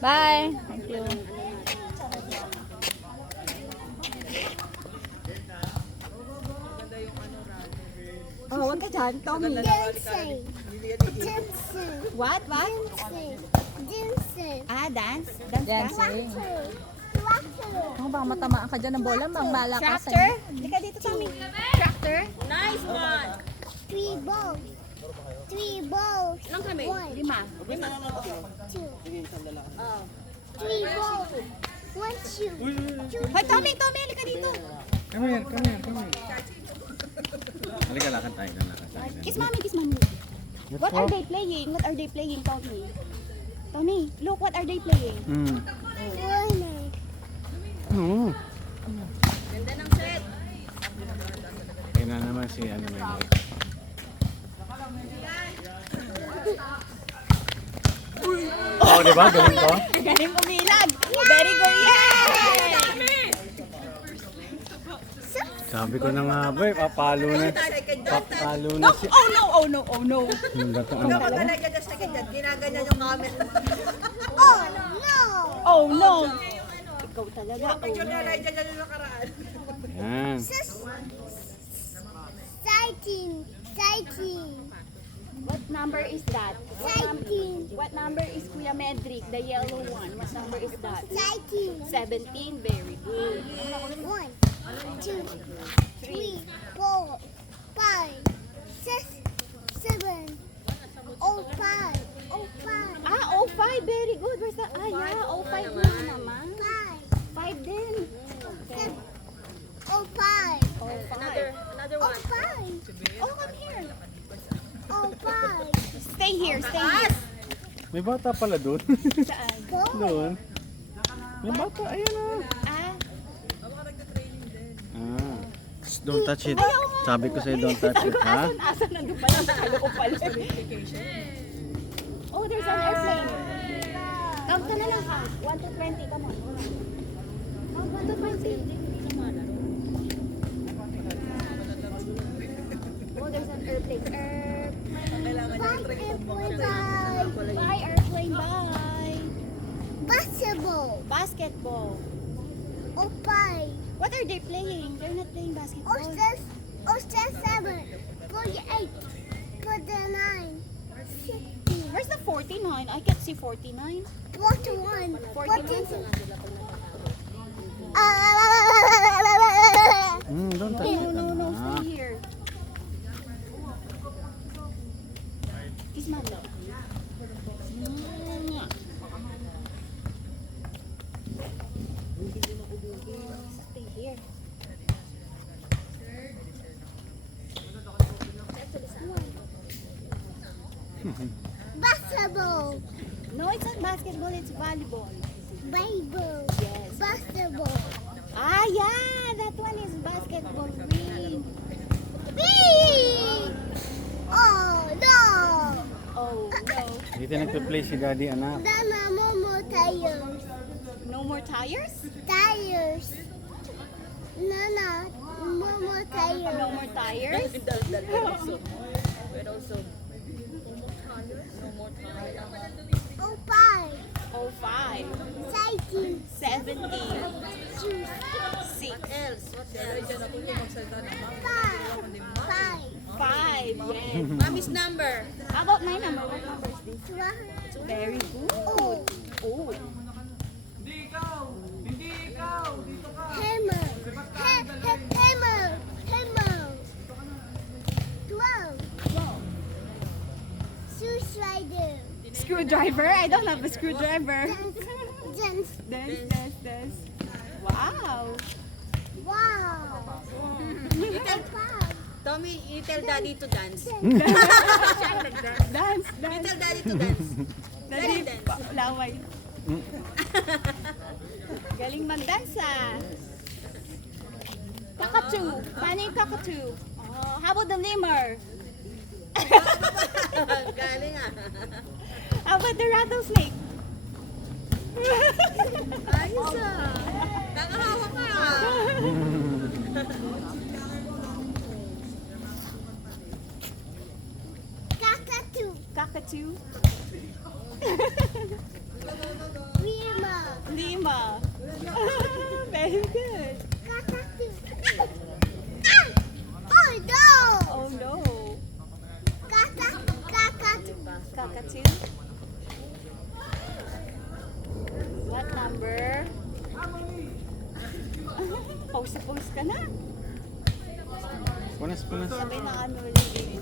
Bye. Thank you. Oh, wag ka dyan, Tommy. Dancing. Dancing. What? What? Dancing. Dancing. Ah, dance? Dance ka? Tractor. Tractor. Oh, baka matamaan ka dyan ng bola, mang malakasan. Tractor? Halika dito, Tommy. Tractor? Nice one! 3 balls. 3 balls. Ilang kami? 1, 5. 2, Oh. 3 balls. 1, 2. Hoy, Tommy, Tommy, halika dito. Come here, come here, come here. Halika, lakad tayo. Lakad tayo. Kiss mommy, kiss mommy. What are they playing? What are they playing, Tommy? Tommy, look, what are they playing? Hmm. 1. Oo. Ganda ng set. Kaya na naman si ano may Oh, di ba? Galing ko? Galing umilag. Very good. Yay! Sabi ko na nga ba, papalo na. Papalo na si... Oh no, oh no, oh no. Yung bato ang dalawa. Ginaganyan yung camera. Oh, no. Oh no. Ikaw talaga. Oh no. Yan. Sighting. Sighting. What number is that? Sighting. What number is Kuya Medrick, the yellow one? What number is that? Sighting. 17. Very good. 1, 2, 3, 4, 5, 6, 7, 5. Oh, 5. Ah, oh 5. Very good. Where's that? Ah, yeah. Oh 5 na naman. 5. 5 din. Okay. Oh, 5. Oh 5. Another Oh, one. 5. Oh, come here. Oh, 5. Stay here, stay here. May bata pala doon. Saan? Doon. May bata, ayun ah. Ah, Ah. Shh, don't touch it. Sabi ko sa'yo, don't touch it, ha? asan nandun pala? Nakaloko pala. Oh, there's an airplane. Count ka na lang, count. 1 to 20, come on. Count 1 to 20. Oh, there's an airplane. Bye, airplane, bye. Basketball. Basketball. Oh, 5. What are they playing? They're not playing basketball. Oh, 7. 48. 49. 60. Where's the 49? I can't see 49. 41. 42. Don't touch No, it. no, no, Ah. stay here. Kiss Mando. Stay here. Basketball. No, it's not basketball, it's volleyball. Bible. Yes. Basketball. Ah, yeah, that one is basketball ring. Big. Oh, no. Oh, no. Dito nagpe-play si Daddy, anak. Dana, Momo tires. No more tires? Tires. Nana, Momo No tires. more tires? But also, Oh, 5. Oh, 5. Cycling. 17. Shoes. 6. else? What else? 5. 5, yes. Mommy's number. How about my number? What number is this? 1. Very good. Oh, Oh. hammer. Hammer. Hammer. 12. Shoes rider. Screwdriver? I don't have a screwdriver. Dance. Dance. Wow. Wow. Tommy, you tell daddy to dance. Dance. You tell daddy to dance. Daddy, dance. laway. Galing mag-dance ah. Cockatoo. Paano yung cockatoo? Oh, how about the lemur? Galing ah. How about the rattlesnake? Ayos ah. Nakahawa ka ah. Cockatoo. Cockatoo. We over. Pause ka na. Punas. Sabay na ano ulit.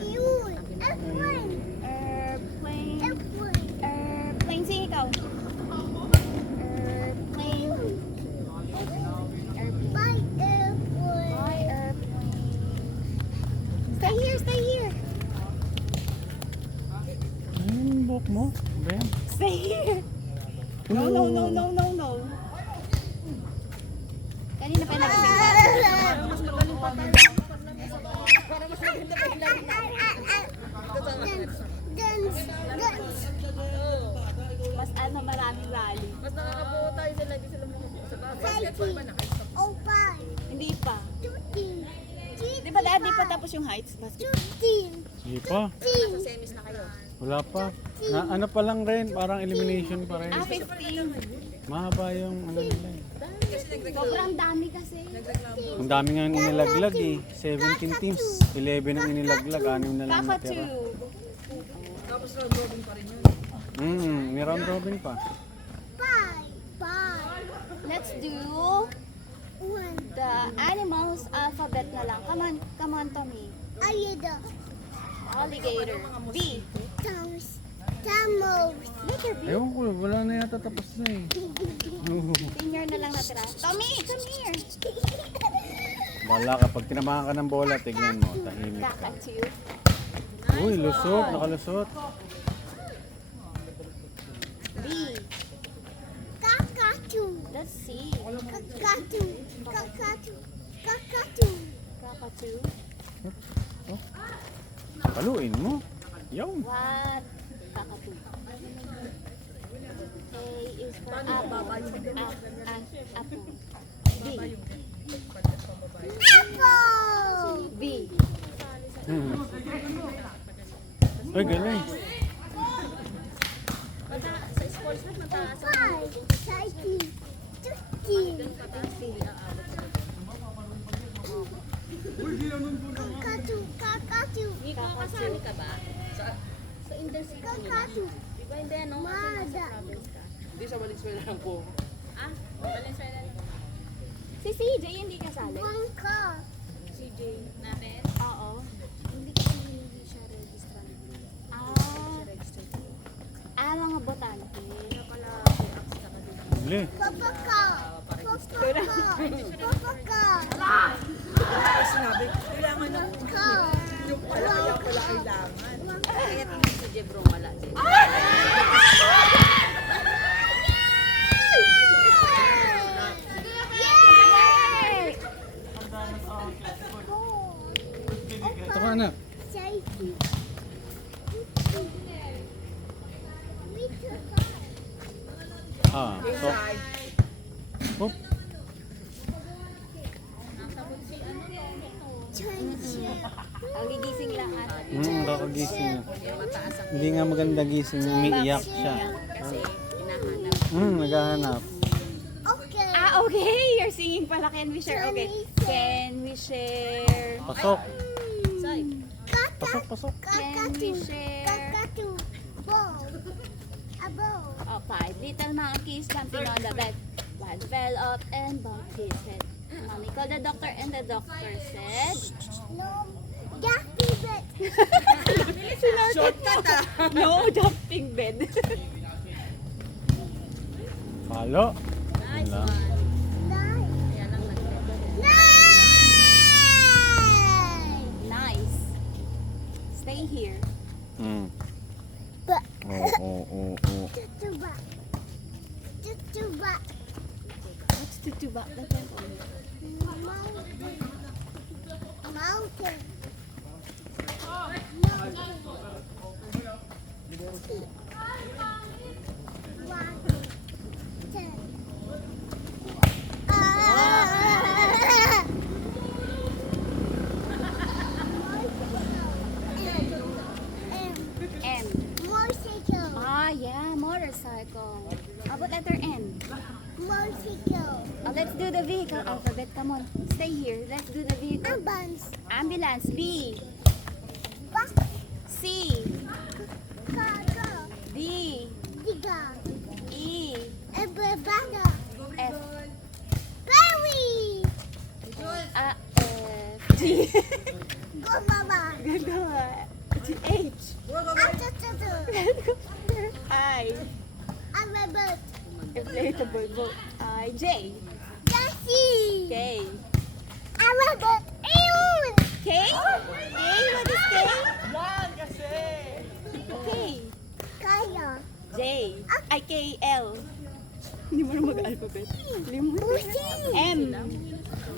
Yun. Airplane. Airplane. Airplane. Airplane. Sing ikaw. Airplane. Airplane. By airplane. Hi, airplane. Stay here. Yung buhok mo? Ben? Stay here. No. Kanina pa nagsing ka. Dance. Mas maraming rally. Mas nakakabuo tayo sila, hindi sila makabuo sa basketball ba Cycling. Oh, bye. Hindi pa. Shooting. Di ba dati pa tapos yung heights basketball? Shooting. Hindi pa. Shooting. semis na kayo. Wala pa. Ano pa lang rin, parang elimination pa rin. 15. Mahaba yung ano nila eh. Sobrang dami kasi. Ang dami nga inilaglag eh. 17 teams. 11 ang inilaglag. 6 na lang natira. Kakatu. Tapos round robin pa rin yun. May round robin pa. Bye. Let's do One. the animals alphabet na lang. Come on, Tommy. Alligator. Alligator. B. Tamos. Letter B. Ewan ko, wala na yata tapos na eh. Senior na lang natira. Tommy, come here. Wala ka, pag tinamaan ka ng bola, tignan mo, tahimik ka. Kakatu. Uy, lusot, nakalusot. B. Kakatu. Let's see. Kakatu. Kakatu. Paluin mo. Yaw. What? Kakatu. A is for apple. Apple. B. Apple. B. Uy, galing. Sa sports na mataas. Five. Cycling. Shooting. Kakatu. Kasali ka ba? Kakatu. Di ba hindi ano? Mada. Hindi sa Valenzuela lang po. Ah? Valenzuela lang. Si CJ hindi kasali? Bangka. CJ natin? Oo. Hindi kasi hindi siya register. Mga botante. Kaya pala pre-ax ka din. Bili. Papaka. Sinabi, kailangan na yung pala kaya pala kailangan. Kaya tingin si Jebrong wala. Yay! Ito ka anak. Cycling. So. Hop. Ang gigising lang at Kakagising na. Hindi nga maganda gising, umiiyak siya. Kasi hinahanap. Naghahanap. Okay. okay. You're singing pala. Can we share? Okay. Can we share? Pasok. Say, Pasok. Can we share? Kakatu. Ball. A ball. Oh, 5 little monkeys jumping on the bed. One fell off and bumped his head. Mommy called the doctor and the doctor said, No. Yucky bed. shortcut ah! no jumping bed. Palo. Nice Wala. one. Nine. Kaya lang nag- Nine. Nice. Stay here. But. Oo. Tutuba. Tutuba. What's tutuba? That's my phone. Mountain. Mountain. Mountain. M. Motorcycle. Yeah, motorcycle. How about letter N? Motorcycle. Let's do the vehicle alphabet. Come on. Stay here. Let's do the vehicle. Ambulance. Ambulance. B. Bus. C. C. Gaga. D. Diga. E. Everybody. F. Berry. A. F. G. Go mama. H. Atatutu. I. I'm a bird. Inflatable boat. I. J. Jessie. K. I'm a bird. Ew. K? K? What is K? Yan kasi. K. Kaya. J. I. K. L. Hindi mo na mag-alphabet. Musi. M.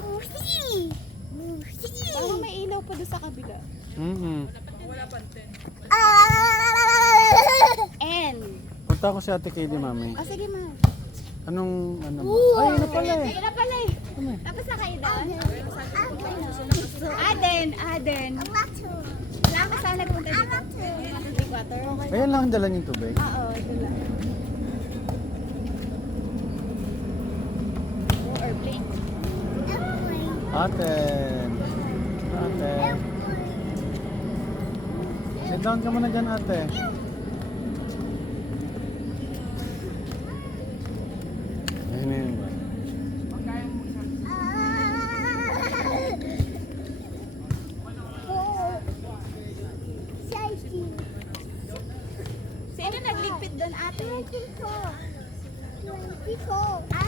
Musi. Musi. Parang may ilaw pa doon sa kabila. Wala pantin. N. Punta ako si Ate Katie, mami. O sige ma. Anong, ano ba? Ay, ano pala eh. Ayun na pala eh. Tapos na kayo doon? Aden. Aden. Wala ka saan nagpunta dito? Drink water? Ayan lang ang dala niyong tubig. Oo, ito lang. Or plate. Ate. Ate. Sit down ka muna dyan, ate. Ayun na yun ba? Sino nagligpit doon ate?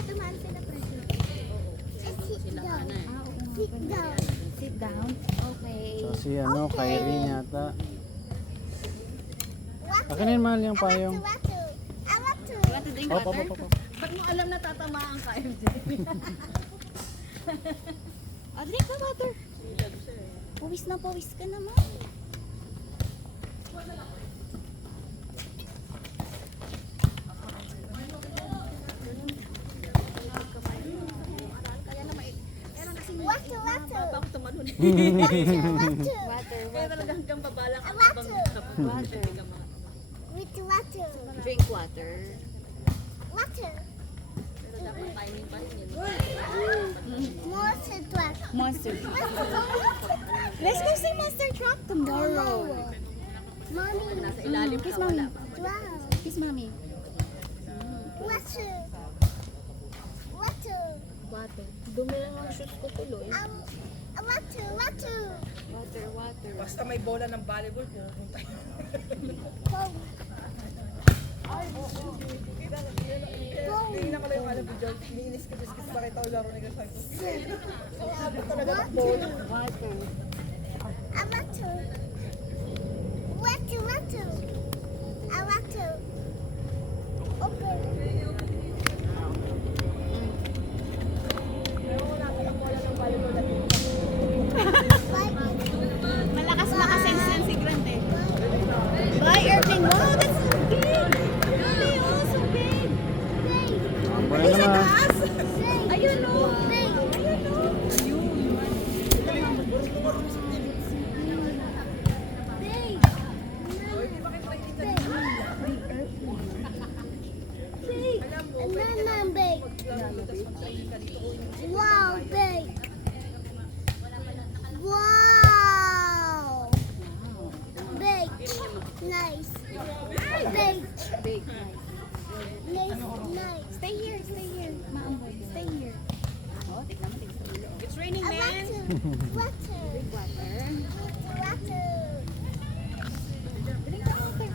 Tumaan sila pa. Sit down. Sit down. Sit down. Okay. So si ano, Kyrie yata. Water. Akin na yun, mahal yung payong. Water. I want to. You want to drink Op, op, water? op, op. Ba't mo alam na tatamaan ka, MJ? Drink ka water. Pawis na pawis ka naman. Water, water. Bakit tumalun? Water. Water, Kaya talaga hanggang baba lang ako. Water. water. With water. Drink water. Water. Pero dapat timing pa rin yun. Monster truck. Monster. Let's go see Monster Truck tomorrow. Mommy. Nasa ilalim Kiss ka, wala mommy. pa. Wow. Kiss mommy. Water. Water. Water. Dumi lang ang shoes ko tuloy. Water, water. Water, water. Basta may bola ng volleyball, pupunta yun. Phone. Tingnan ko lang yung alam ko, George. Iniinis ko kasi nakita ko laro ni Gasay. Abot talaga ng bola. Water. Water. Water, water. Water. Open. Malakas makasense yan si Grande. Bye, airplane. Wow, that's so big. Really, oh, so big. Ang pala naman. Ayun, oh. Ayun, oh. Wow, big. Wow. Big. Nice. Big. Big, Nice. nice. Nice. Stay here, Maamboy. Stay here. Oh, tignan mo, tignan mo. It's raining, man. Water. Drink water. Water. Drink ka water.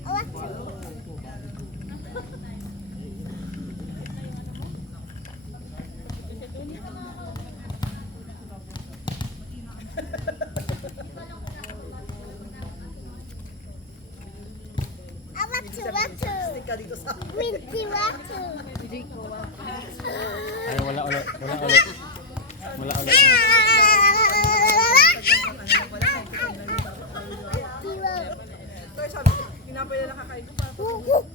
Water. Water. Stick ka dito sa... Windy water. Drink ko water. Ay, wala ulit. Wala ulit. Wala ulit. So, sabi ko, pinapay na nakakain ko pa.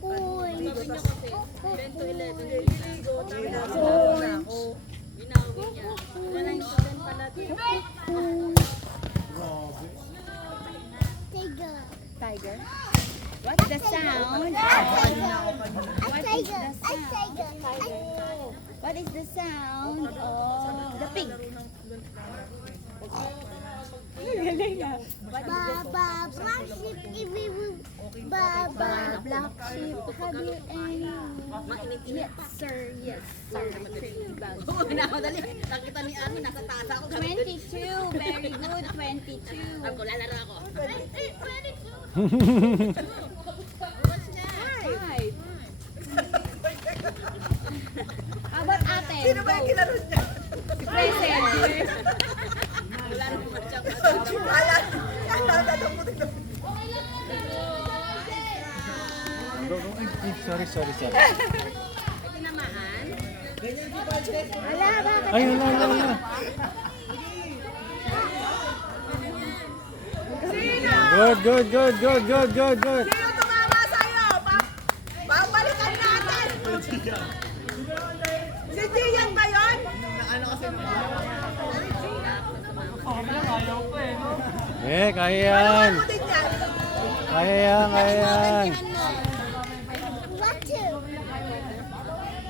Uy. Sabi niya kasi, 10 to 11, nililigo, tapos nakasabi na ako. Binawi niya. Wala yung student pala. Tiger. Tiger. What's the sound? What is the sound of the pig? Baba, black sheep, Baba, Black sheep, have you any? Yes, sir. Yes, sir. Three bags. Dali. Nakita ni Ani, nasa taas ako. 22. Very good. 22. Ako, lalaro ako. 5. How about ate? Sino ba yung kilaro niya? Present. Wala naman siya. Kala ko dito. Go, go. Ay, sorry. Tinamaan. Wala ba? Ay, wala. Good. Sino tumama sa'yo? Babalikan natin. Si Gian ba yun? Kaya yan. Ano din yan? Kaya yan. What to?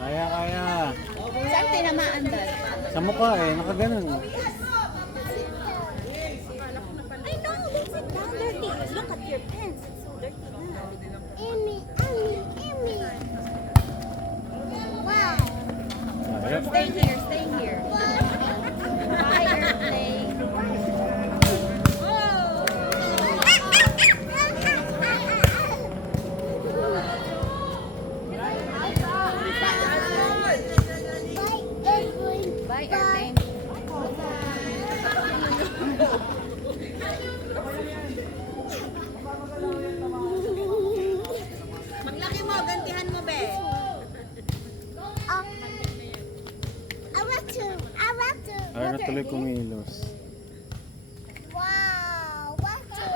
Kaya. Saan tinamaan dad? Sa mukha nakaganon. I know, don't sit down dirty. Look at your pants. It's so dirty now. Emmy. Wow. Stay here. Bye, airplane. Bye, airplane. Maglaki mo, gantihan mo, be. I want to. Ay, natuloy kumilos. Wow. What to?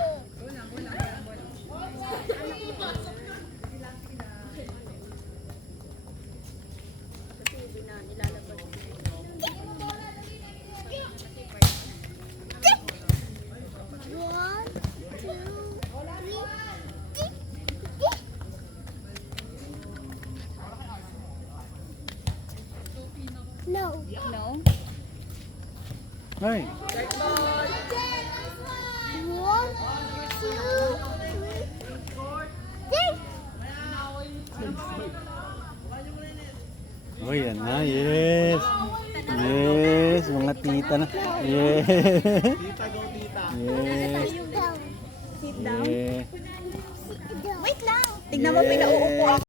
One, two, three. No. No? Ay, One, two, three. oh yan na. Yes. Mga tita na. Yes. Yes. Down. Yes. Wait lang. Tignan mo, pinauupo ako.